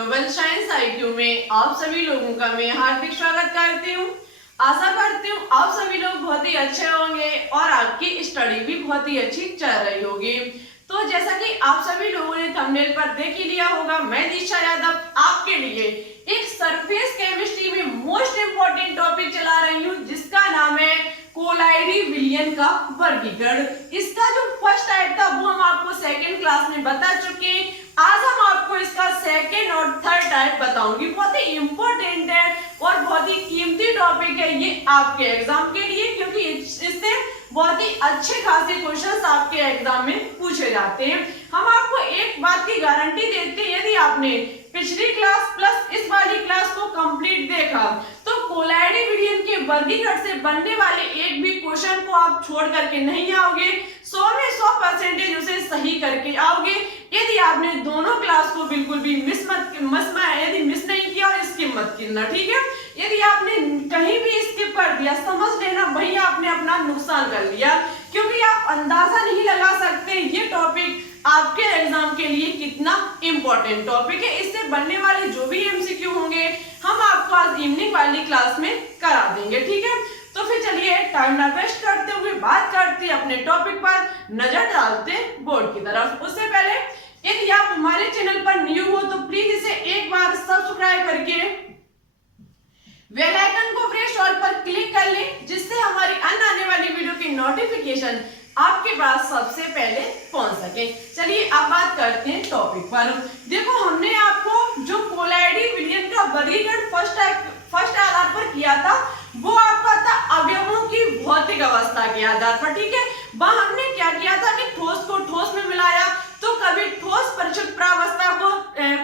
Global science IQ में आप सभी लोगों का मैं हार्दिक स्वागत करती हूँ। आशा करती हूँ आप सभी लोग बहुत ही अच्छे होंगे और आपकी स्टडी भी बहुत ही अच्छी चल रही होगी। तो जैसा कि आप सभी लोगों ने थंबनेल पर देख ही लिया होगा, मैं दिशा यादव आपके लिए एक सरफेस केमिस्ट्री में मोस्ट इम्पोर्टेंट टॉपिक चला रही हूँ, जिसका नाम है कोलाइडी विलयन का वर्गीकरण। इसका जो फर्स्ट टाइप था वो हम आपको सेकेंड क्लास में बता चुके हैं। आज हम आपको इसका सेकेंड और थर्ड टाइप बताऊंगी। बहुत ही इंपॉर्टेंट है और बहुत ही कीमती टॉपिक है ये आपके एग्जाम के लिए, क्योंकि इससे बहुत ही अच्छे खासे क्वेश्चंस आपके एग्जाम में पूछे जाते हैं। हम आपको एक बात की गारंटी देते हैं, यदि आपने पिछली क्लास प्लस इस वाली क्लास को कंप्लीट देखा तो कोलाइडी विलयन के वर्गीकरण से बनने वाले एक भी क्वेश्चन को आप छोड़ करके नहीं आओगे, 100 में 100% उसे सही करके आओगे। यदि आपने दोनों क्लास को बिल्कुल भी मिस नहीं किया और स्किप मत करना, ठीक है। यदि आपने कहीं भी स्किप कर दिया, समझ लेना वही आपने अपना नुकसान कर लिया, क्योंकि आप अंदाजा नहीं लगा सकते ये टॉपिक आपके एग्जाम के लिए कितना इंपॉर्टेंट टॉपिक है। इससे बनने वाले जो भी एमसीक्यू होंगे हम आपको आज इवनिंग वाली क्लास में करा देंगे, ठीक है। तो फिर चलिए टाइम ना वेस्ट करते हुए बात करते अपने टॉपिक पर नजर डालते बोर्ड की तरफ। उससे पहले यदि आप हमारे चैनल पर न्यू हो तो प्लीज इसे एक बार सब्सक्राइब करके बेल आइकन को प्रेस ऑल पर क्लिक कर लें, जिससे हमारी अन्य आने वाली वीडियो की नोटिफिकेशन आपके पास सबसे पहले पहुंच सके। चलिए अब बात करते हैं टॉपिक पर। देखो, हमने आपको जो कोलाइडी विलयन का वर्गीकरण फर्स्ट आधार पर किया था वो आपका था अवयवों की भौतिक अवस्था के आधार पर, ठीक है। वह हमने क्या किया था कि ठोस को ठोस में मिलाया, तो कभी ठोस परिशुद्ध प्रावस्था को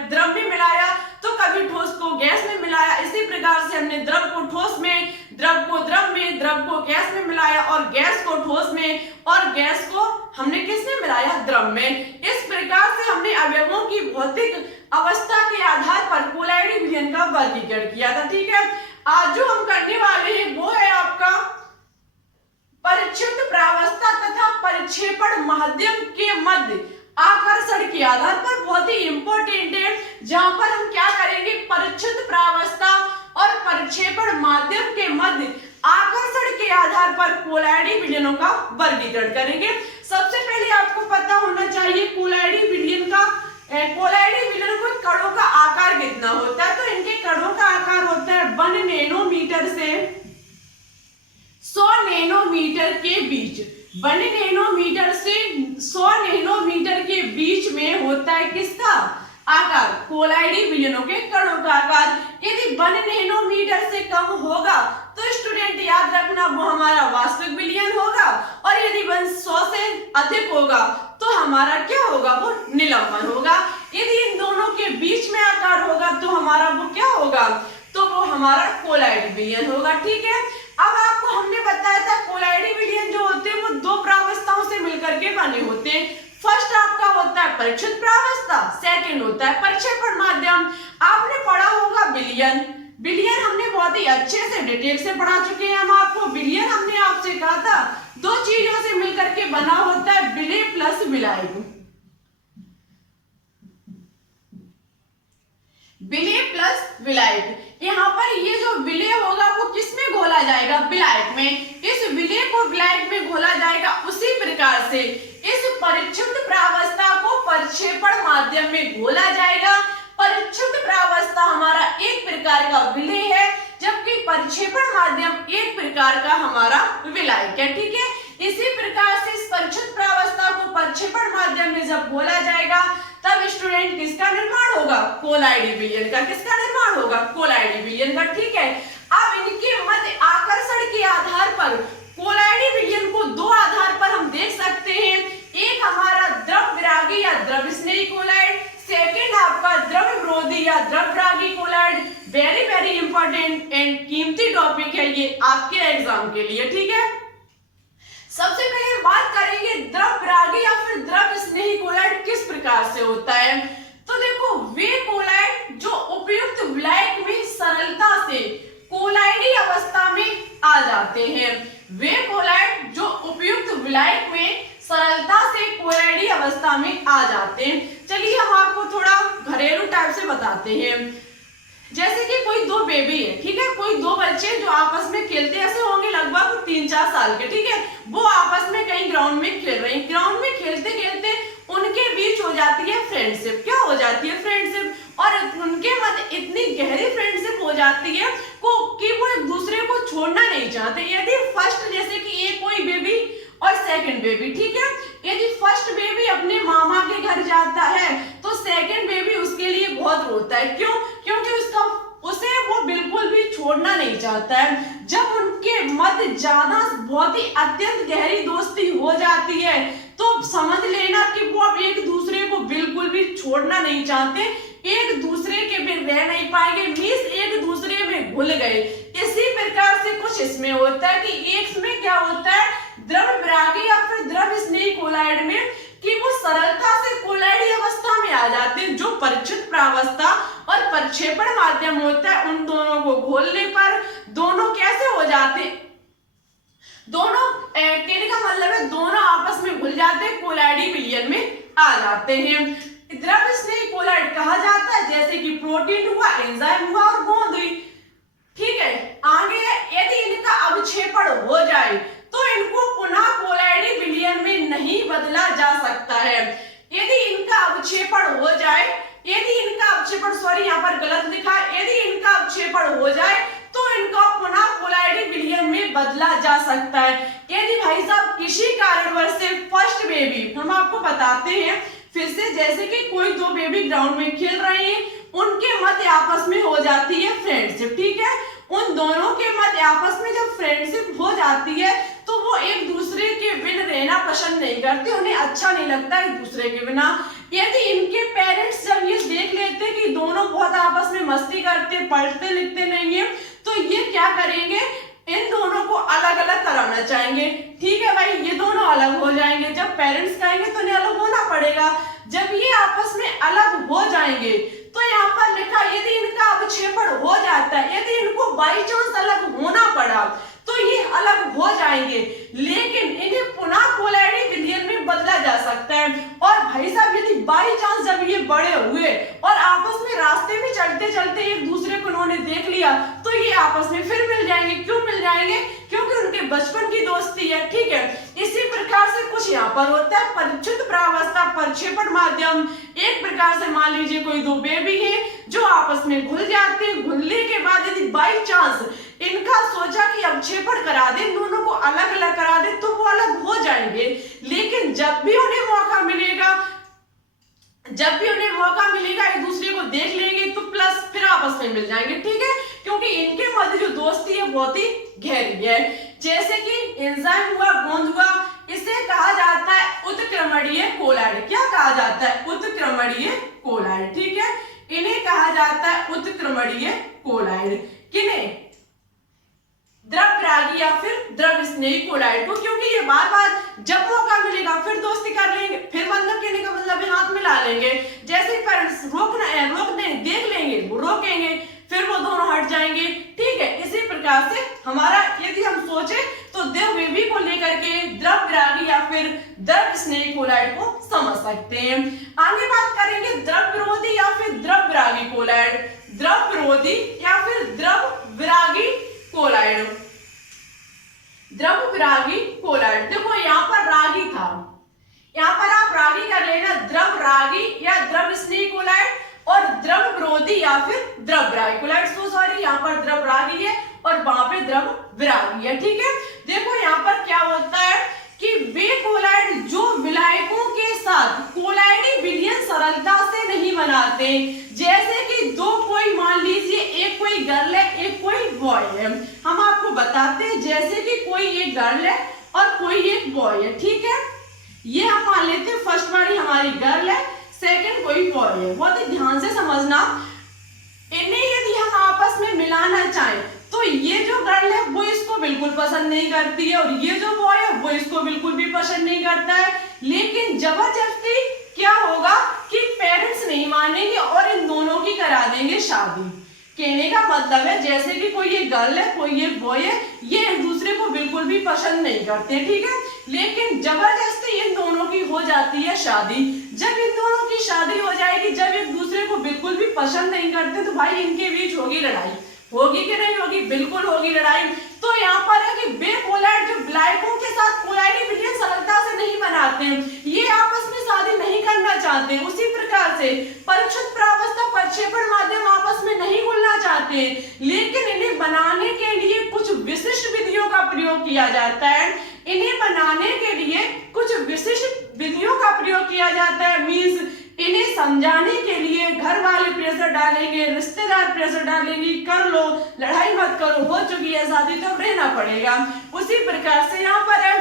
द्रव में मिलाया, तो कभी ठोस को गैस में मिलाया। इसी प्रकार से हमने द्रव को ठोस में, द्रव को द्रव में, द्रव को गैस में मिलाया और गैस को ठोस में और गैस को हमने किस में मिलाया? द्रव में। इस प्रकार से हमने अवयवों की भौतिक अवस्था के आधार पर कोलाइडी विलयन का वर्गीकरण किया था, ठीक है। आज जो हम करने वाले हैं वो है आपका परिक्षिप्त प्रावस्था तथा परिक्षेपण माध्यम के मध्य आकर्षण के आधार पर। बहुत ही इंपॉर्टेंट है, जहां पर हम क्या करेंगे? परिक्षिप्त प्रावस्था और परिक्षेपण माध्यम के मध्य आकर्षण के आधार पर कोलाइडी विलयनों का वर्गीकरण करेंगे। सबसे पहले आपको पता होना चाहिए कोलाइडी विलयन को कणों का आकार कितना होता है। तो इनके कणों का आकार होता है 1 नैनोमीटर से 100 नैनोमीटर के बीच। 1 नैनोमीटर से 100 नैनोमीटर के बीच में होता है किसका आकार? कोलाइडी विलयनों के कणों का आकार। यदि 1 नैनोमीटर से कम होगा तो स्टूडेंट याद रखना वो हमारा वास्तविक विलयन होगा, और यदि 100 से अधिक होगा तो हमारा क्या होगा? वो निलंबन होगा। यदि इन दोनों के बीच में आकार होगा तो हमारा वो क्या होगा? तो वो हमारा कोलाइडी विलयन होगा, ठीक है। अब आपको हमने बताया था कोलाइडी विलयन जो होते हैं वो दो प्रावस्थाओं से मिलकर के बने होते हैं। फर्स्ट आपका होता है परिक्षिप्त प्रावस्था, सेकंड होता है परिक्षेपण माध्यम। आपने पढ़ा होगा विलयन हमने बहुत ही अच्छे से डिटेल से पढ़ा चुके हैं। हम आपको विलयन हमने आपसे कहा था दो चीजों से मिलकर के बना होता है, विलेय प्लस विलायक। विलेय प्लस विलायक। यहाँ पर ये जो विलेय होगा वो किसमें घोला जाएगा? विलायक में। इस विलेय को विलायक में घोला जाएगा। उसी प्रकार से इस परिक्षिप्त प्रावस्था को परिक्षेपण माध्यम में घोला जाएगा। परिक्षिप्त प्रावस्था हमारा एक प्रकार का विलेय है, जबकि परिक्षेपण माध्यम एक प्रकार का हमारा विलायक है, ठीक है। इसी प्रकार से इस परिक्षिप्त प्रावस्था को परिक्षेपण माध्यम में जब घोला जाएगा तब स्टूडेंट किसका निर्माण होगा? कोलाइडी विलयन का। किसका निर्माण होगा? कोलाइडी विलयन का, ठीक है। अब इनके मध्य आकर्षण के आधार पर कोलाइडी विलयन को दो आधार पर हम देख सकते हैं। एक हमारा द्रव विरागी या द्रव स्नेही कोलाइड, सेकेंड आपका द्रव विरोधी या द्रव विरागी colloid. Very very important and कीमती टॉपिक है ये आपके एग्जाम के लिए, ठीक है। सबसे पहले हम बात करेंगे द्रव विरागी या फिर द्रव स्नेही कोलाइड किस प्रकार से होता है। तो देखो, वे कोलाइड जो उपयुक्त विलायक में सरलता से कोलाइडी अवस्था में आ जाते हैं। वे कोलाइड जो उपयुक्त विलायक में सरलता से कोलाइडी अवस्था में आ जाते हैं। चलिए हम आपको थोड़ा घरेलू टाइप से बताते हैं। जैसे कि कोई दो बेबी है, ठीक है, कोई दो बच्चे जो आपस में खेलते ऐसे होंगे लगभग 3-4 साल के, ठीक है, वो आपस में कहीं ग्राउंड में खेल रहे हैं। ग्राउंड में खेलते खेलते उनके बीच हो जाती है फ्रेंडशिप। क्या हो जाती है? फ्रेंडशिप। और उनके मध्य इतनी गहरी फ्रेंडशिप हो जाती है कि वो एक दूसरे को छोड़ना नहीं चाहते। यदि फर्स्ट, जैसे कि एक कोई बेबी और सेकंड बेबी, ठीक है, यदि फर्स्ट बेबी अपने मामा के घर जाता है तो सेकंड बेबी उसके लिए बहुत रोता है। क्यों? क्योंकि उसे वो बिल्कुल भी छोड़ना नहीं चाहता है। जब उनके मध्य ज्यादा बहुत ही अत्यंत गहरी दोस्ती हो जाती है तो समझ लेना कि वो अब एक दूसरे को बिल्कुल भी छोड़ना नहीं चाहते, एक दूसरे के बिन रह नहीं पाएंगे, मींस एक दूसरे में घुल गए। इसी प्रकार से कुछ इसमें होता है कि एक में क्या होता है, द्रव विरागी या फिर द्रव स्नेही कोलाइड में, कि वो सरलता से कोलाइडी अवस्था में आ जाते हैं। जो परिचित प्रावस्था और प्रक्षेपण माध्यम होता है उन दोनों को घोलने पर दोनों कैसे हो जाते, दोनों कहने का मतलब है दोनों आपस में घुल जाते हैं, कोलाइडी विलयन में आ जाते हैं। द्रव स्नेही कोलाइड कहा जाता है, जैसे कि प्रोटीन हुआ, एंजाइम हुआ और गोंद हुई, ठीक है। आगे यदि इनका अवक्षेपण हो जाए तो इनको पुनः कोलाइडी विलयन में नहीं बदला जा सकता है। यदि इनका अवक्षेपण हो जाए, यदि इनका अवक्षेपण, सॉरी यहाँ पर गलत लिखा है, यदि इनका अवक्षेपण हो जाए तो इनका पुनः कोलाइडी विलयन में बदला जा सकता है। यदि भाई साहब किसी कारणवश से फर्स्ट बेबी, हम आपको बताते हैं फिर से, जैसे कि कोई दो बेबी ग्राउंड में खेल रहे हैं, उनके मध्य आपस में हो जाती है फ्रेंडशिप, ठीक है। उन दोनों के मध्य आपस में जब फ्रेंडशिप हो जाती है तो वो एक दूसरे के बिना रहना पसंद नहीं करते, उन्हें अच्छा नहीं लगता एक दूसरे के बिना। यदि इनके पेरेंट्स जब ये देख लेते कि दोनों बहुत आपस में मस्ती करते, पढ़ते लिखते नहीं है, तो ये क्या करेंगे, इन दोनों को अलग अलग कराना चाहेंगे, ठीक है भाई, ये दोनों अलग हो जाएंगे। जब पेरेंट्स कहेंगे तो इन्हें अलग होना पड़ेगा। जब ये आपस में अलग हो जाएंगे तो यहाँ पर लिखा, यदि इनका अवक्षेपण हो जाता है, यदि इनको बाई चांस अलग होना पड़ा तो ये अलग हो जाएंगे, लेकिन इन्हें पुनः कोलाइडी विलयन में बदला जा सकता है। और भाई साहब यदि बाई चांस जब ये बड़े हुए और आपस में रास्ते में चलते चलते एक दूसरे को उन्होंने देख लिया तो ये आपस में फिर मिल जाएंगे। क्यों मिल जाएंगे? क्योंकि उनके बचपन की दोस्ती है, ठीक है। इसी प्रकार से कुछ यहाँ पर होता है, परिचित प्रावस्था, प्रक्षेपण माध्यम। एक प्रकार से मान लीजिए कोई दो बेबी है जो आपस में घुल जाते हैं, घुलने के बाद यदि बाई चांस इनका सोचा कि अवक्षेपण करा दे, दोनों को अलग अलग करा दे तो वो अलग हो जाएंगे। लेकिन जब भी उन्हें मौका मिलेगा, एक दूसरे को देख लेंगे तो प्लस फिर आपस में मिल जाएंगे, ठीक है, क्योंकि इनके मध्य जो दोस्ती है बहुत ही गहरी है। जैसे कि एंजाइम हुआ, गोंद हुआ, इसे कहा जाता है उत्क्रमणीय कोलाइड। क्या कहा जाता है? उत्क्रमणीय कोलाइड, ठीक है, इन्हें कहा जाता है उत्क्रमणीय कोलाइड। किन्हें? द्रव विरागी या फिर द्रव स्नेही कोलाइड को, क्योंकि ये बार बार जब मौका मिलेगा फिर दोस्ती कर लेंगे, फिर मतलब कहने का मतलब है हाथ मिला लेंगे। जैसे पेरेंट्स देख लेंगे, वो रोकेंगे, फिर वो दोनों हट जाएंगे, ठीक है। इसी प्रकार से हमारा, यदि हम सोचे तो द्रव बेबी को लेकर के द्रव विरागी या फिर द्रव स्नेही कोलाइड को समझ सकते हैं। आगे बात करेंगे द्रव विरोधी या फिर द्रव विरागी कोलाइड। द्रव विरोधी या फिर द्रव विरागी कोलाइड। द्रव विरागी कोलाइड, देखो यहाँ पर रागी था, यहाँ पर आप रागी कर लेना, द्रव रागी या द्रव स्नेही कोलाइड, और द्रव विरोधी या फिर द्रव विरागी कोलाइड। सो सॉरी, यहाँ पर द्रव रागी है और वहां पे द्रव विरागी है, ठीक है। देखो यहाँ पर क्या होता है कि वे कोलाइड जो विलायकों के साथ कोलाइडी विलयन सरलता से नहीं बनाते, जैसे कि दो कोई, मान लीजिए एक कोई गर्ल है, एक कोई बॉय है। हम आपको बताते हैं, जैसे कि कोई एक गर्ल है और कोई एक बॉय है, ठीक है। ये हम मान लेते हैं फर्स्ट वाली हमारी गर्ल है, सेकंड कोई बॉय है। बहुत ही ध्यान से समझना, इन्हें यदि हम आपस में मिलाना चाहें तो ये जो गर्ल है वो इसको बिल्कुल पसंद नहीं करती है और ये जो बॉय है वो इसको बिल्कुल भी पसंद नहीं करता है। लेकिन जबरदस्ती क्या होगा कि पेरेंट्स नहीं मानेंगे और इन दोनों की करा देंगे शादी, कहने का मतलब है जैसे कि कोई ये गर्ल है, कोई ये बॉय है, ये एक दूसरे को बिल्कुल भी पसंद नहीं करते, ठीक है। लेकिन जबरदस्ती इन दोनों की हो जाती है शादी। जब इन दोनों की शादी हो जाएगी, जब एक दूसरे को बिल्कुल भी पसंद नहीं करते, तो भाई इनके बीच होगी लड़ाई। होगी कि नहीं होगी? बिल्कुल होगी लड़ाई। तो यहाँ पर है कि बेपोलैर जो विलायकों के साथ कोलाइडी विलयन सरलता से नहीं बनाते हैं, ये आपस में शादी नहीं करना चाहते। उसी प्रकार से परिक्षुत प्रावस्था प्रक्षेपण माध्यम आपस में नहीं घुलना चाहते, लेकिन इन्हें बनाने के लिए कुछ विशिष्ट विधियों का प्रयोग किया जाता है। इन्हें बनाने के लिए कुछ विशिष्ट विधियों का प्रयोग किया जाता है। मीन्स इन्हें समझाने के लिए घर वाले प्रेशर डालेंगे, रिश्तेदार प्रेशर डालेंगे, कर लो, लड़ाई मत करो, हो चुकी है शादी तो अब रहना पड़ेगा। उसी प्रकार से यहाँ पर है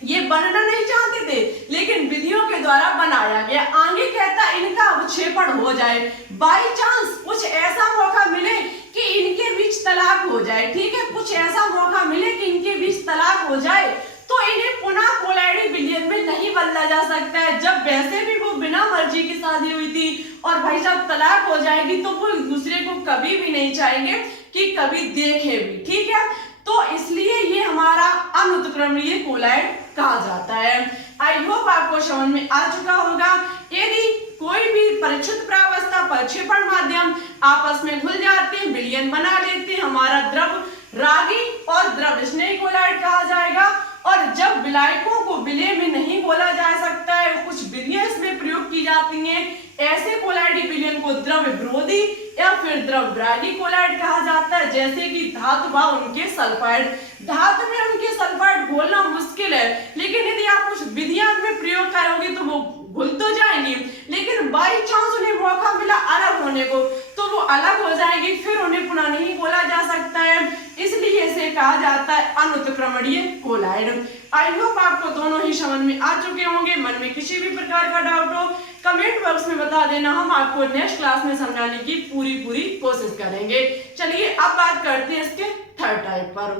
ये बनना नहीं चाहते थे, लेकिन विधियों के द्वारा बनाया गया। आगे कहता इनका अवक्षेपण हो जाए, बाई चांस कुछ ऐसा मौका मिले कि इनके बीच तलाक हो जाए, ठीक है, कुछ ऐसा मौका मिले कि इनके बीच तलाक हो जाए, तो इन्हें पुनः कोलाइडी विलयन में नहीं बदला जा सकता है। जब वैसे भी वो बिना मर्जी की शादी हुई थी और भाई साहब तलाक हो जाएगी, तो वो एक दूसरे को कभी भी नहीं चाहेंगे कि कभी देखे भी, ठीक है। तो इसलिए ये हमारा अनुत्क्रमणीय कोलाइड कहा जाता है। आई होप आपको समझ में आ चुका होगा। यदि कोई भी परिक्षित प्रावस्था प्रक्षेपण माध्यम आपस में घुल जाते हैं, विलयन बना लेते हैं, हमारा द्रव रागी और द्रव स्नेही कोलाइड कहा जाएगा। और जब विलायकों को विलय में नहीं बोला जा सकता है, कुछ विधियां इसमें प्रयोग की जाती हैं, ऐसे कोलाइडी विलयन को द्रव विरोधी या फिर द्रव विरागी कोलाइड कहा जाता है। जैसे कि धातु व उनके सल्फाइड, धातु में उनके सल्फाइड घोलना मुश्किल है, लेकिन यदि आप कुछ विधियां में प्रयोग करोगे तो वो घुल तो जाएंगी, लेकिन बाई चांस उन्हें मौका मिला अलग होने को, तो वो अलग हो जाएगी, फिर उन्हें पुनः नहीं बोला जा सकता है। इसलिए इसे कहा जाता है अनुत्क्रमणीय कोलाइड। आई होप आपको दोनों ही समझ में आ चुके होंगे। मन में किसी भी प्रकार का डाउट हो कमेंट बॉक्स में बता देना, हम आपको नेक्स्ट क्लास में समझाने की पूरी कोशिश करेंगे। चलिए अब बात करते हैं इसके थर्ड टाइप पर।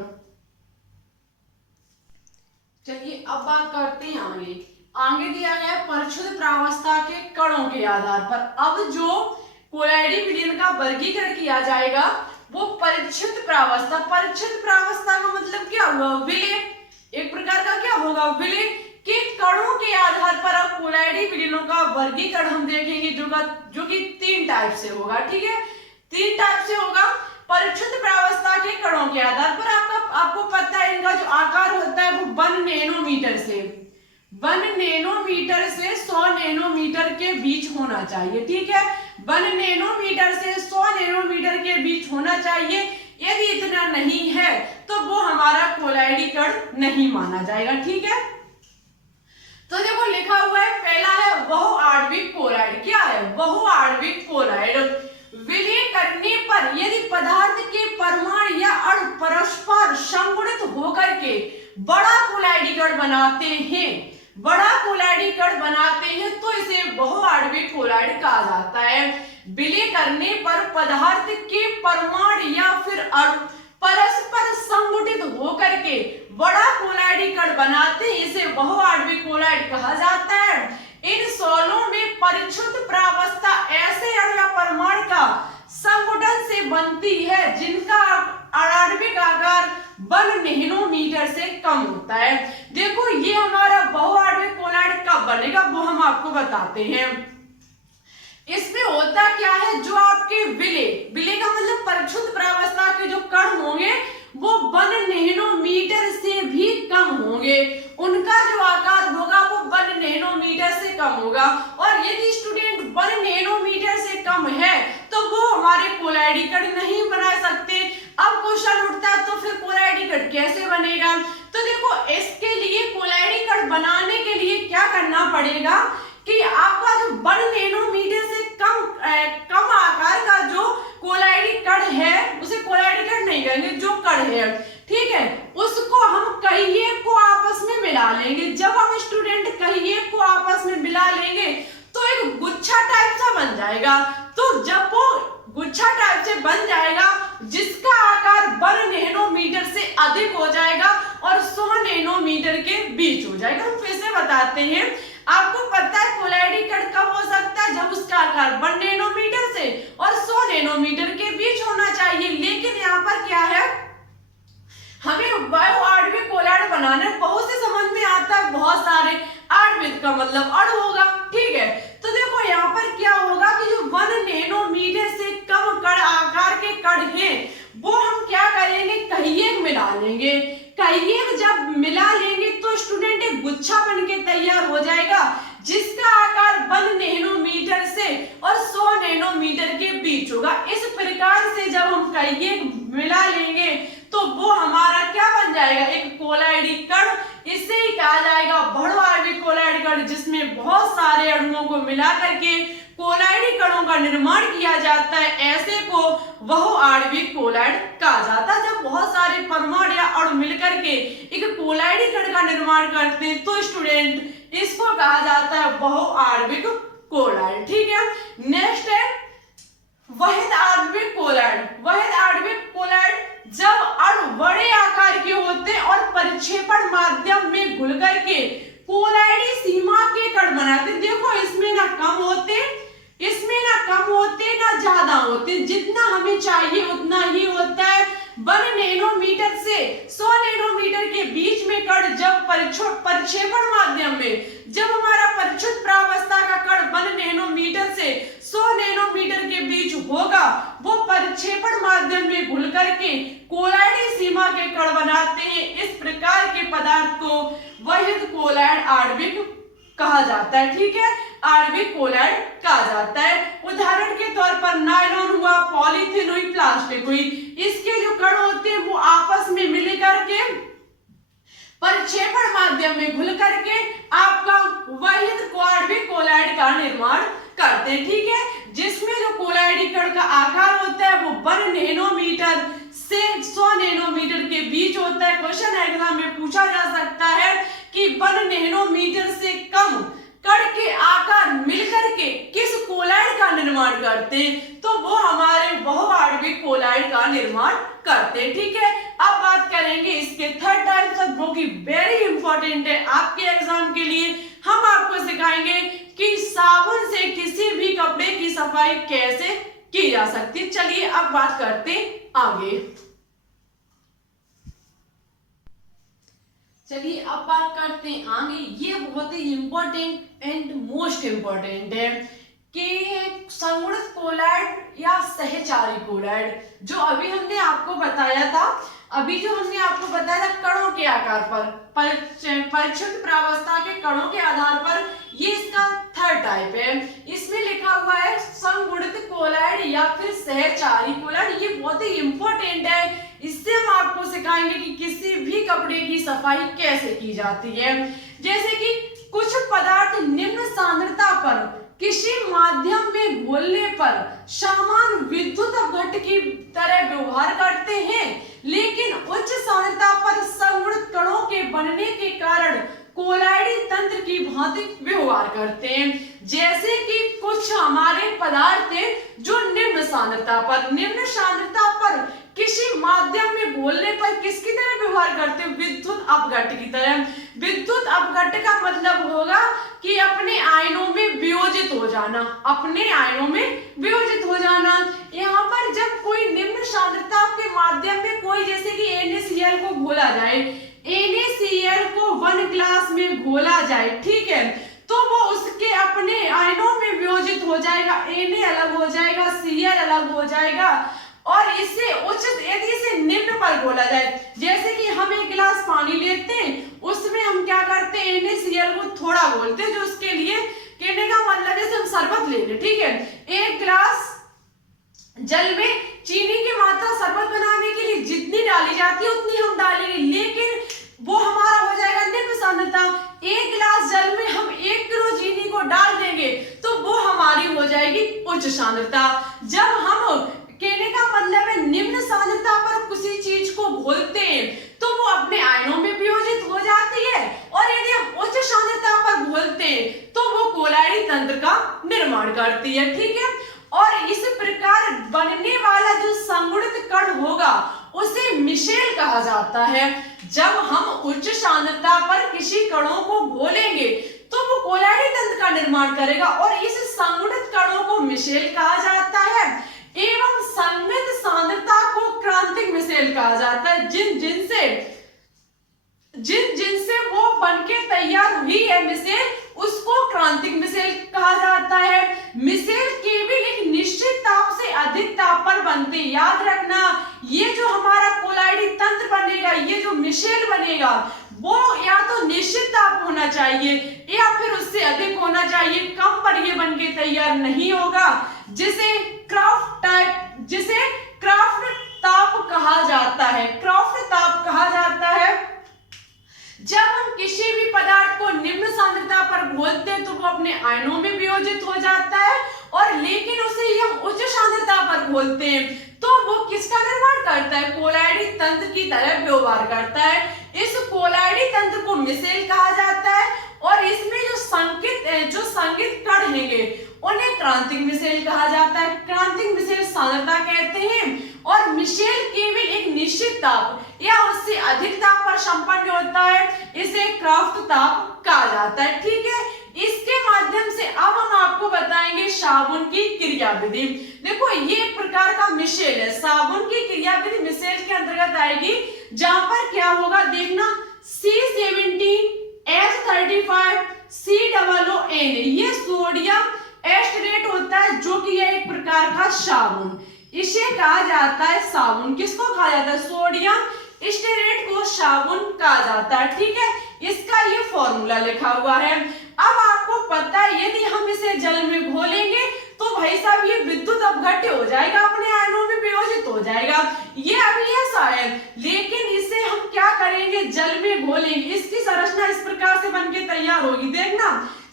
चलिए अब बात करते हैं आगे दिया गया है परिक्षुत प्रावस्था के कणों के आधार पर। अब जो कोलाइडी विलयन का वर्गीकरण किया जाएगा वो परीक्षित प्रावस्था। परीक्षित प्रावस्था का मतलब क्या हुआ? विलय, एक प्रकार का क्या होगा? विलय के कणों के आधार पर अब कोलाइडी विलयनों का वर्गीकरण हम देखेंगे, जो कि 3 टाइप से होगा, ठीक है, 3 टाइप से होगा। परीक्षित प्रावस्था के कणों के आधार पर आपको पता है इनका जो आकार होता है वो 1 नैनोमीटर से 100 नैनोमीटर के बीच होना चाहिए, ठीक है, 1 नैनोमीटर से 100 नैनोमीटर के बीच होना चाहिए। यदि इतना नहीं है तो वो हमारा कोलाइडी कण नहीं माना जाएगा, ठीक है। तो देखो लिखा हुआ है, पहला है बहुआण्विक कोलाइड। क्या है? बहुआण्विक कोलाइड। विलय करने पर यदि पदार्थ के परमाणु या अणु परस्पर संगुणित होकर के बड़ा कोलाइडी कण बनाते हैं, तो इसे बहुआण्विक कोलाइड कहा जाता है। विलय करने पर पदार्थ के परमाणु या फिर अणु परस्पर संगठित होकर के बड़ा कोलाइडी कण बनाते हैं, इसे बहुआण्विक कोलाइड कहा जाता है। इन सोलों में परिक्षुत प्रावस्था ऐसे अणु या परमाणु का संगठन से बनती है जिनका आणविक आकार 1 नैनोमीटर से कम होता है। देखो ये हमारा बहुआण्विक कोलाइड कब बनेगा वो हम आपको बताते हैं। इसमें होता क्या है, जो आपके विलय का मतलब परिक्षुत प्रावस्था के जो कण होंगे वो 1 नैनोमीटर से भी कम होंगे, उनका जो आकार होगा वो 1 नैनोमीटर से कम होगा। और यदि स्टूडेंट 1 नैनोमीटर से कम है तो वो हमारे कोलाइडी कण नहीं बना सकते। अब क्वेश्चन उठता है तो फिर कोलाइडी कण कैसे बनेगा? तो देखो इसके लिए कोलाइडी कण बनाने के लिए क्या करना पड़ेगा कि आपका जो 1 नैनोमीटर से कम आकार का जो कोलाइडी कण है, उसे कोलाइडी कण नहीं कहेंगे, जो कण है, ठीक है, उसको हम कहिए को आपस में मिला लेंगे। जब हम स्टूडेंट कहिए को आपस में मिला लेंगे तो एक गुच्छा टाइप सा बन जाएगा। तो जब वो गुच्छा टाइप से बन जाएगा जिसका आकार 1 नैनोमीटर से अधिक हो जाएगा और 100 नैनोमीटर के बीच हो जाएगा। हम फिर से बताते हैं, आपको पता है कोलाइडी कण कब हो सकता है? जब उसका आकार 1 नैनोमीटर से और 100 नैनोमीटर के बीच होना चाहिए। लेकिन यहाँ पर क्या है, हमें बहुआण्विक कोलाइड बनाने बहुत से समझ में आता है, बहुत सारे आणविक का मतलब अणु होगा, ठीक है। तो देखो यहाँ पर क्या होगा कि जो 1 नैनोमीटर से कम कण आकार के कण हैं वो हम क्या करेंगे, कहीं एक मिला लेंगे। कहीं एक जब मिला लेंगे तो स्टूडेंट एक गुच्छा बन के तैयार हो जाएगा जिसका आकार 1 नैनोमीटर से और 100 नैनोमीटर के बीच होगा। इस प्रकार से जब हम कहीं एक मिला लेंगे तो वो हमारा क्या बन जाएगा, एक कोलाइडी कण। इसे ही कहा जाएगा बहुआण्विक कोलाइड कण, जिसमें बहुत सारे अणुओं को मिला करके कोलाइडी कणों का निर्माण किया जाता है। ऐसे को बहुआण्विक कोलाइड कहा जाता है। जब बहुत सारे परमाणु या अणु मिलकर के एक कोलाइडी कण का निर्माण करते हैं तो स्टूडेंट इसको कहा जाता है बहुआण्विक कोलाइड, ठीक है। नेक्स्ट है वहित आणविक कोलाइड। वहित आणविक कोलाइड जब अणु बड़े आकार के होते हैं और परिक्षेपण माध्यम में घुल करके कोलाइडी सीमा के कण बनाते हैं। देखो इसमें ना कम होते, इसमें ना कम होते ना ज्यादा होते, जितना हमें चाहिए उतना ही होता है। 1 नैनोमीटर से 100 नैनोमीटर के बीच में कण जब परिक्षेपण माध्यम में, जब हमारा परिच्छुत प्रावस्था का कण 1 नैनोमीटर से 100 नैनोमीटर के बीच होगा, वो परिक्षेपण माध्यम में घुल करके कोलाइडी सीमा के कण बनाते हैं। इस प्रकार के पदार्थ को वहित कोलाइड आणविक कहा जाता है, ठीक है, आणविक कोलाइड कहा जाता है। उदाहरण के तौर पर नायलॉन हुआ, पॉलीथीन हुई, प्लास्टिक हुई, इसके जो कण होते हैं वो आपस में मिल करके परिक्षेपण माध्यम में घुल करके आपका वहित आणविक कोलाइड का निर्माण करते हैं, ठीक है। जिसमें जो कोलाइडी कण का आकार होता है वो 1 नैनोमीटर से 100 नैनोमीटर के बीच होता है। क्वेश्चन एग्जाम में पूछा जा सकता है कि 1 नैनोमीटर से कम कण के आकार मिलकर के किस कोलाइड का निर्माण करते हैं, तो वो हमारे बहुआण्विक कोलाइड का निर्माण करते हैं, ठीक है। अब बात करेंगे इसके थर्ड टाइप से, जो कि वेरी इंपॉर्टेंट है आपके एग्जाम के लिए। हम आपको सिखाएंगे कि साबुन से किसी भी कपड़े की सफाई कैसे की जा सकती है। चलिए अब बात करते आगे। चलिए अब बात करते हैं आगे। ये बहुत ही इंपॉर्टेंट एंड मोस्ट इंपॉर्टेंट है कि संगुणित कोलाइड या सहचारी कोलाइड, जो अभी हमने आपको बताया था, कणों के आकार पर, परिच्छुत प्रावस्था के कणों के आधार पर, ये इसका थर्ड टाइप है। इसमें लिखा हुआ है संगुणित कोलाइड या फिर सहचारी कोलाइड। ये बहुत ही इंपॉर्टेंट है। इससे हम आपको सिखाएंगे कि किसी भी कपड़े की सफाई कैसे की जाती है। जैसे कि कुछ पदार्थ निम्न सांद्रता पर किसी माध्यम में घोलने पर समान विद्युत अपघट्ट की तरह व्यवहार करते हैं, लेकिन उच्च सांद्रता पर संगुणित कणों के बनने के कारण कोलाइडी तंत्र की भांति व्यवहार करते हैं। जैसे कि कुछ हमारे पदार्थ हैं जो निम्न सांद्रता पर किसी माध्यम में घोलने पर किसकी तरह व्यवहार करते हैं, विद्युत अपघट्ट की तरह। विद्युत अपघट्ट का मतलब होगा कि अपने आयनों में वियोजित हो जाना, यहाँ पर जब कोई निम्न सांद्रता के माध्यम में कोई, जैसे कि NaCl को घोला जाए, NaCl को 1 ग्लास में घोला जाए, ठीक है, तो वो उसके अपने आयनों में वियोजित हो जाएगा, Na अलग हो जाएगा, Cl अलग हो जाएगा। और इसे उचित, यदि इसे निम्न पर घोला जाए, जैसे कि हम 1 गिलास पानी लेते हैं, उसमें हम क्या करते हैं, NaCl को थोड़ा घोलते हैं, जो उसके लिए कहने का मतलब जैसे हम शरबत ले लें, ठीक है। 1 गिलास जल में चीनी की मात्रा शरबत बनाने के लिए जितनी डाली जाती है उतनी हम डालेंगे, लेकिन वो हमारा हो जाएगा निम्न सांद्रता। 1 गिलास जल में हम 1 किलो चीनी को डाल देंगे तो वो हमारी हो जाएगी उच्च सांद्रता। जब हम, कहने का मतलब है, निम्न सांद्रता पर किसी चीज को घोलते हैं तो वो अपने आयनों में वियोजित हो जाती है, और यदि हम उच्च सांद्रता पर घोलते हैं तो वो कोलाइडी तंत्र का निर्माण करती है, ठीक है। और इस प्रकार बनने वाला जो संगुणित कण होगा उसे मिशेल कहा जाता है। जब हम उच्च सांद्रता पर किसी कणों को घोलेंगे तो वो कोलाइडी तंत्र का निर्माण करेगा और इस संगुणित कणों को मिशेल कहा जाता है एवं संगत सांद्रता को क्रांतिक मिशेल कहा जाता है। जिन जिनसे वो बनके तैयार हुई है मिशेल, उसको क्रांतिक मिशेल कहा जाता है। मिशेल केवल एक निश्चित ताप से अधिक ताप पर बनते। याद रखना, ये जो हमारा कोलाइडी तंत्र बनेगा, ये जो मिशेल बनेगा, वो या तो निश्चित ताप होना चाहिए या फिर उससे अधिक होना चाहिए। कम पर ये बनके तैयार नहीं होगा, जिसे क्राफ्ट ताप कहा जाता है। क्राफ्ट ताप कहा जाता है। जब हम किसी भी पदार्थ को निम्न सांद्रता पर घोलते हैं तो वो अपने आयनों में वियोजित हो जाता है, और लेकिन उसे ही हम उच्च सांद्रता पर घोलते हैं तो वो किसका निर्माण करता है? कोलाइडी तंत्र की तरह व्यवहार करता है। इस कोलाइडी तंत्र को मिशेल कहा जाता है और इसमें जो संकित कण हैंगे उन्हें क्रांतिक मिशेल कहा जाता है। क्रांतिक मिशेल सांद्रता कहते हैं और मिशेल केवल एक निश्चित ताप या उससे अधिक ताप पर संपन्न होता है, इसे क्राफ्ट ताप कहा जाता है। ठीक है, इसके माध्यम से अब हम आपको बताएंगे साबुन की क्रियाविधि। देखो, ये एक प्रकार का मिशेल है। साबुन की क्रियाविधि मिशेल के अंतर्गत आएगी, जहां पर क्या होगा देखना, C17 H35 COON, ये सोडियम एस्टेरेट होता है, जो कि यह एक प्रकार का साबुन, इसे कहा जाता है साबुन। किसको कहा जाता है? सोडियम एस्टेरेट को साबुन कहा जाता है। ठीक है, इसका ये फॉर्मूला लिखा हुआ है। अब आपको पता है, यदि हम इसे जल में घोलेंगे तो भाई साहब ये विद्युत अपघट्य हो जाएगा, अपने आयनों में वियोजित हो जाएगा। ये अभी ऐसा है, लेकिन इसे हम क्या करेंगे? जल में घोलेंगे। इसकी संरचना इस प्रकार से बनके तैयार होगी। देखना,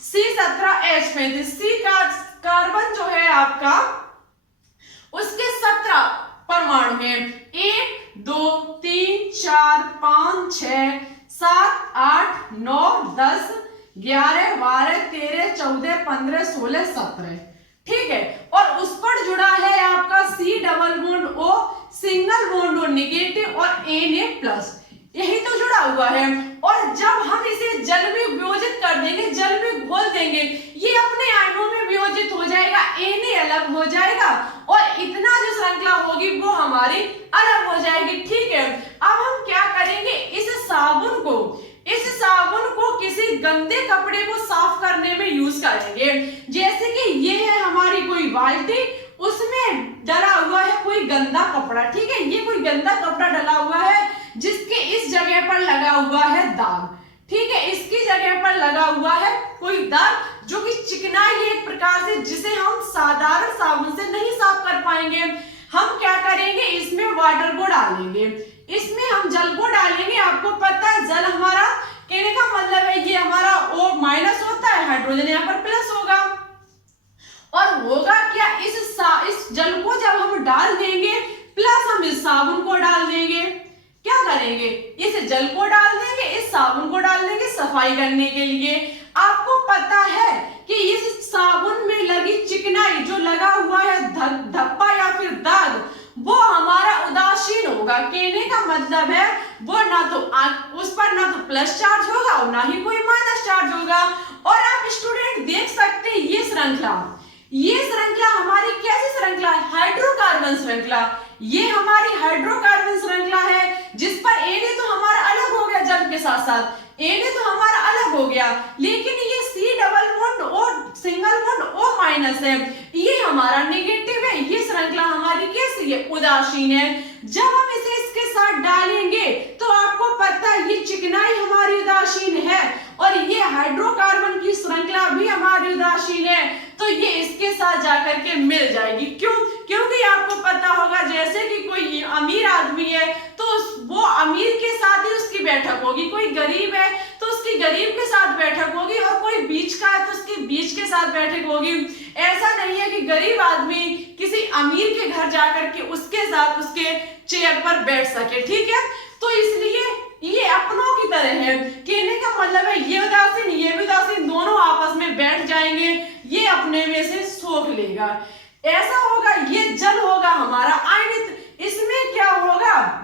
C17H35, C का कार्बन जो है आपका, उसके 17 परमाणु हैं। 1 2 3 4 5 6 7 8 9 10 11 12 13 14 15 16 17। ठीक है, और उस पर जुड़ा है आपका C double bond O, single bond O negative और Na+, यही तो जुड़ा हुआ है। और जब हम इसे जल में वियोजित कर देंगे, जल में घोल देंगे, ये अपने आयनों में वियोजित हो जाएगा, Na अलग हो जाएगा और इतना जो श्रृंखला होगी वो हमारी अलग हो जाएगी। ठीक है, अब हम क्या करेंगे? इस साबुन को किसी गंदे कपड़े को साफ करने में यूज करेंगे। जैसे कि ये है हमारी कोई बाल्टी, उसमें डला हुआ है कोई गंदा कपड़ा। ठीक है, ये कोई गंदा कपड़ा डला हुआ है जिसके इस जगह पर लगा हुआ है दाग। ठीक है, इसकी जगह पर लगा हुआ है कोई दाग जो कि चिकनाई है एक प्रकार से, जिसे हम साधारण साबुन से नहीं साफ कर पाएंगे। हम क्या करेंगे? इसमें वाटर को डालेंगे, इसमें हम जल को डालेंगे। आपको पता है जल हमारा, कहने का मतलब है ये हमारा O- होता है, हाइड्रोजन यहाँ पर प्लस होगा। और होगा क्या? इस जल को जब हम डाल देंगे प्लस हम इस साबुन को डाल देंगे, क्या करेंगे? इस जल को डाल देंगे, इस साबुन को डाल देंगे सफाई करने के लिए। आपको पता है कि इस साबुन में लगी चिकनाई जो लगा हुआ है धब्बा या फिर दाग, वो हमारा उदासीन होगा। कहने का मतलब है वो ना तो उस पर ना तो प्लस चार्ज होगा और ना ही कोई माइनस चार्ज होगा। और आप स्टूडेंट देख सकते हैं ये श्रृंखला हमारी कैसी श्रृंखला है? हाइड्रोकार्बन श्रृंखला। ये हमारी हाइड्रोकार्बन श्रृंखला है जिस पर Na तो हमारा अलग हो गया जल के साथ साथ, Na तो हमारा अलग हो गया, लेकिन ये C डबल बॉन्ड और सिंगल बॉन्ड O- है, ये हमारा नेगेटिव है। ये श्रृंखला हमारी कैसी है? उदासीन है। जब हम इसे इसके साथ डालेंगे तो आपको पता है ये चिकनाई हमारी उदासीन है और ये हाइड्रोकार्बन की श्रृंखला भी हमारी उदासीन है, तो ये इसके साथ जाकर के मिल जाएगी। क्यों? क्योंकि आपको पता होगा जैसे कि कोई अमीर आदमी है तो वो अमीर के साथ ही उसकी बैठक होगी, कोई गरीब है तो उसकी गरीब के साथ बैठक होगी, और कोई बीच का है तो उसकी बीच के साथ बैठक होगी। ऐसा नहीं है कि गरीब आदमी किसी अमीर के घर जाकर के उसके साथ उसके चेयर पर बैठ सके। ठीक है, तो इसलिए ये अपनों की तरह है। कहने का मतलब है ये उदासीन ये भी उदासीन, दोनों आपस में बैठ जाएंगे, ये अपने में से सोख लेगा। ऐसा होगा, ये जल होगा हमारा आयनित। इसमें क्या होगा?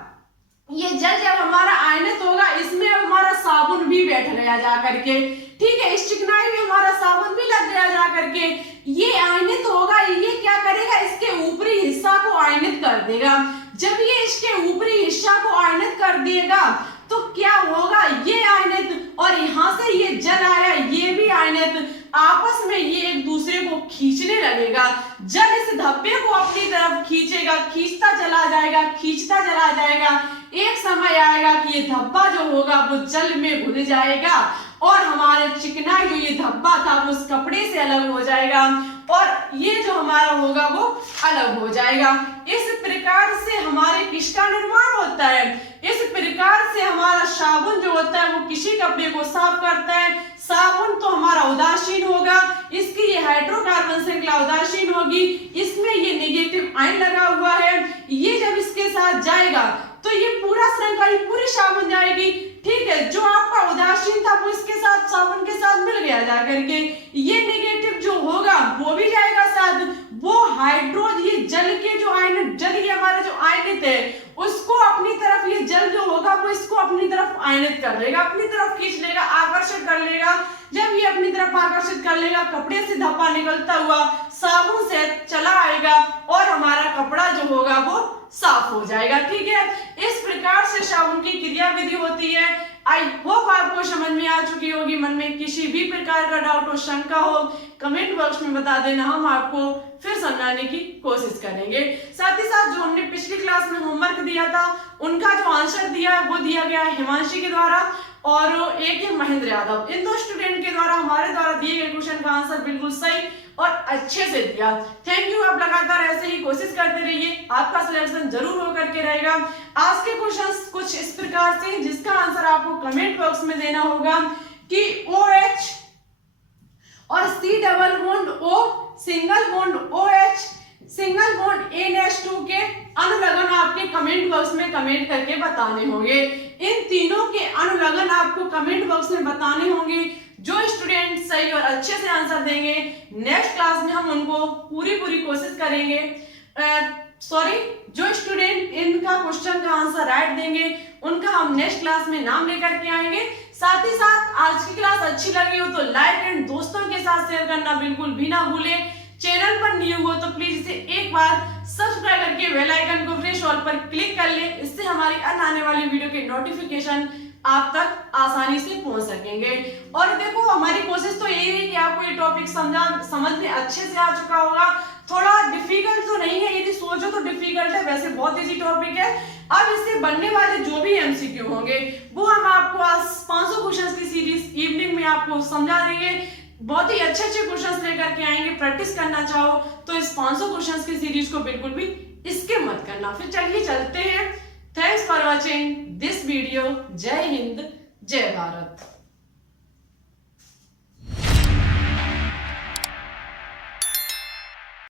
ये जल जब हमारा आयनित होगा, इसमें हमारा साबुन भी बैठ गया जाकर के। ठीक है, इस चिकनाई में हमारा साबुन भी लग गया जा करके, ये आयनित होगा, ये क्या करेगा, इसके ऊपरी हिस्सा को आयनित कर देगा। जब ये इसके ऊपरी हिस्सा को आयनित कर देगा तो क्या होगा, ये आयनित और यहाँ से ये जल आया, ये भी आयनित, आपस में ये एक दूसरे को खींचने लगेगा। जल इस धब्बे को अपनी तरफ खींचेगा, खींचता चला जाएगा, खींचता चला जाएगा। एक समय आएगा कि ये धब्बा जो होगा वो जल में घुल जाएगा और हमारे चिकनाई जो ये धब्बा था वो उस कपड़े से अलग हो जाएगा और ये जो हमारा होगा वो अलग हो जाएगा। इस प्रकार से हमारे किसका निर्माण होता है, इस प्रकार से हमारा साबुन जो होता है वो किसी कपड़े को साफ करता है। साबुन तो हमारा उदासीन होगा, इसकी ये हाइड्रोकार्बन श्रृंखला उदासीन होगी, इसमें ये नेगेटिव आयन लगा हुआ है, ये जब इसके साथ जाएगा तो ये पूरा श्रृंखला, ये पूरी साबुन जाएगी। ठीक है, जो आपका उदासीन था वो इसके साथ साबुन के साथ मिल गया जा करके, ये नेगेटिव जो होगा वो भी जाएगा साथ, वो हाइड्रोज, ये जल के जो आयन, जल ये हमारा जो आयनित है उसको अपनी तरफ, ये जल जो होगा वो इसको अपनी तरफ आयनित कर लेगा, अपनी तरफ खींच लेगा, आकर्षित कर लेगा। जब ये अपनी तरफ आकर्षित कर लेगा, कपड़े से धब्बा निकलता हुआ साबुन से चला आएगा और हमारा कपड़ा जो होगा वो साफ हो जाएगा। ठीक है, इस प्रकार से साबुन की क्रिया विधि होती है। आई होप आपको समझ में आ चुकी होगी। मन में किसी भी प्रकार का डाउट हो, शंका हो, कमेंट बॉक्स में बता देना, हम आपको फिर समझाने की कोशिश करेंगे। साथ ही साथ जो हमने पिछली क्लास में होमवर्क दिया था उनका जो आंसर दिया वो दिया गया है हिमांशी के द्वारा और एक है महेंद्र यादव। इन दो स्टूडेंट के द्वारा हमारे द्वारा दिए गए क्वेश्चन का आंसर बिल्कुल सही और अच्छे से दिया। थैंक यू, आप लगातार ऐसे ही कोशिश करते रहिए, आपका सिलेक्शन जरूर हो करके रहेगा। आज के क्वेश्चंस कुछ इस प्रकार से जिसका आंसर आपको कमेंट बॉक्स में देना होगा कि OH और C double bond O, single bond OH, single bond NH2 के अनुलग्न आपके कमेंट बॉक्स में कमेंट करके बताने होंगे। इन तीनों के अनुलग्न आपको कमेंट बॉक्स में बताने होंगे। जो स्टूडेंट सही और अच्छे से आंसर देंगे नेक्स्ट क्लास में हम उनको पूरी कोशिश करेंगे, जो स्टूडेंट इनका क्वेश्चन का आंसर राइट देंगे उनका हम नेक्स्ट क्लास में नाम लेकर के आएंगे। साथ ही साथ आज की क्लास अच्छी लगी हो तो लाइक एंड दोस्तों के साथ शेयर करना बिल्कुल भी ना भूलें। चैनल पर न्यू हो तो प्लीज इसे एक बार सब्सक्राइब करके बेल आइकन को प्रेस ऑल पर क्लिक कर ले, इससे हमारी आने वाली वीडियो के नोटिफिकेशन आप तक आसानी से पहुंच सकेंगे। और देखो हमारी कोशिश तो यही है कि आपको ये टॉपिक समझ में अच्छे से आ चुका होगा। थोड़ा डिफिकल्ट तो नहीं है, यदि सोचो तो डिफिकल्ट है, वैसे बहुत इजी टॉपिक है। अब इससे बनने वाले जो भी एमसीक्यू होंगे वो हम आपको आज 500 क्वेश्चंस की सीरीज इवनिंग में आपको समझा देंगे। बहुत ही अच्छे क्वेश्चंस लेकर के आएंगे। प्रैक्टिस करना चाहो तो इस 500 क्वेश्चंस की सीरीज को बिल्कुल भी स्किप मत करना। फिर चलिए चलते हैं। Thanks for watching this video. जय हिंद, जय भारत।